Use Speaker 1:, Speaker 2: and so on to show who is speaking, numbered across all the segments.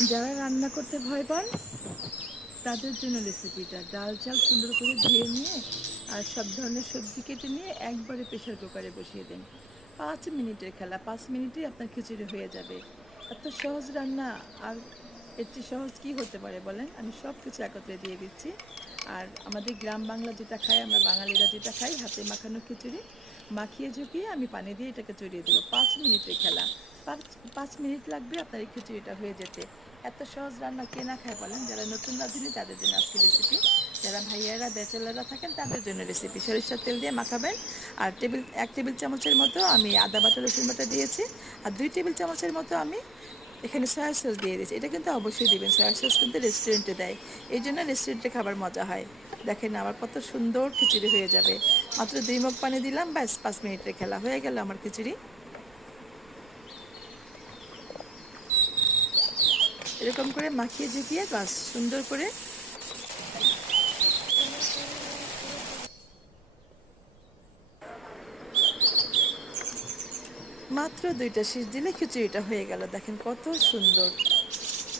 Speaker 1: যারা রান্না করতে ভয় পান, তাদের জন্য রেসিপিটা ডাল চাল সুন্দর করে ধুয়ে নিয়ে আর সব ধরনের সবজি কেটে নিয়ে একবারে প্রেশার কুকারে বসিয়ে দেন। পাঁচ মিনিটের খেলা, পাঁচ মিনিটেই আপনার খিচুড়ি হয়ে যাবে। এত সহজ রান্না, আর এর চেয়ে সহজ কী হতে পারে বলেন? আমি সব কিছু একত্রে দিয়ে দিচ্ছি। আর আমাদের গ্রাম বাংলা যেটা খাই, আমরা বাঙালিরা যেটা খাই, হাতে মাখানো খিচুড়ি। মাখিয়ে ঝুঁকিয়ে আমি পানি দিয়ে এটাকে চড়িয়ে দেবো। পাঁচ মিনিটের খেলা। পাঁচ পাঁচ মিনিট লাগবে আপনার এই খিচুড়িটা হয়ে যেতে। এত সহজ রান্না কে না খায় বলেন? যারা নতুন রাঁধুনি তাদের জন্য আজকে রেসিপি যারা ভাইয়ারা, ব্যাচেলাররা থাকেন তাদের জন্য রেসিপি সরিষার তেল দিয়ে মাখাবেন। আর টেবিল, এক টেবিল চামচের মতো আমি আদা, বাটা, রসুন বাটা দিয়েছি। আর দুই টেবিল চামচের মতো আমি এখানে সয়া সস দিয়ে দিয়েছে। এটা কিন্তু অবশ্যই দিবেন। সয়া সস কিন্তু রেস্টুরেন্টে দেয়। এই জন্য রেস্টুরেন্টে খাবার মজা হয়। দেখেন আমার কত সুন্দর খিচুড়ি হয়ে যাবে। মাত্র দুই মগ পানি দিলাম, ব্যাস পাঁচ মিনিটের খেলা হয়ে গেল আমার খিচুড়ি। এরকম করে মাখিয়ে ঝুঁকিয়ে বাস সুন্দর করে মাত্র দুইটা শীষ দিলে খিচুড়িটা হয়ে গেল। দেখেন কত সুন্দর।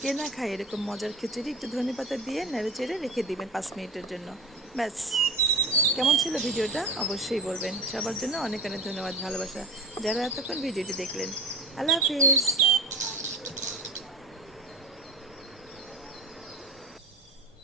Speaker 1: কেনা খায় এরকম মজার খিচুড়ি, একটু ধনে পাতা দিয়ে নেড়ে চেড়ে রেখে দিবেন পাঁচ মিনিটের জন্য। ব্যাস। কেমন ছিল ভিডিওটা? অবশ্যই বলবেন। সবার জন্য অনেক অনেক ধন্যবাদ, ভালোবাসা। যারা এতক্ষণ ভিডিওটি দেখলেন। আল্লাহ হাফিজ।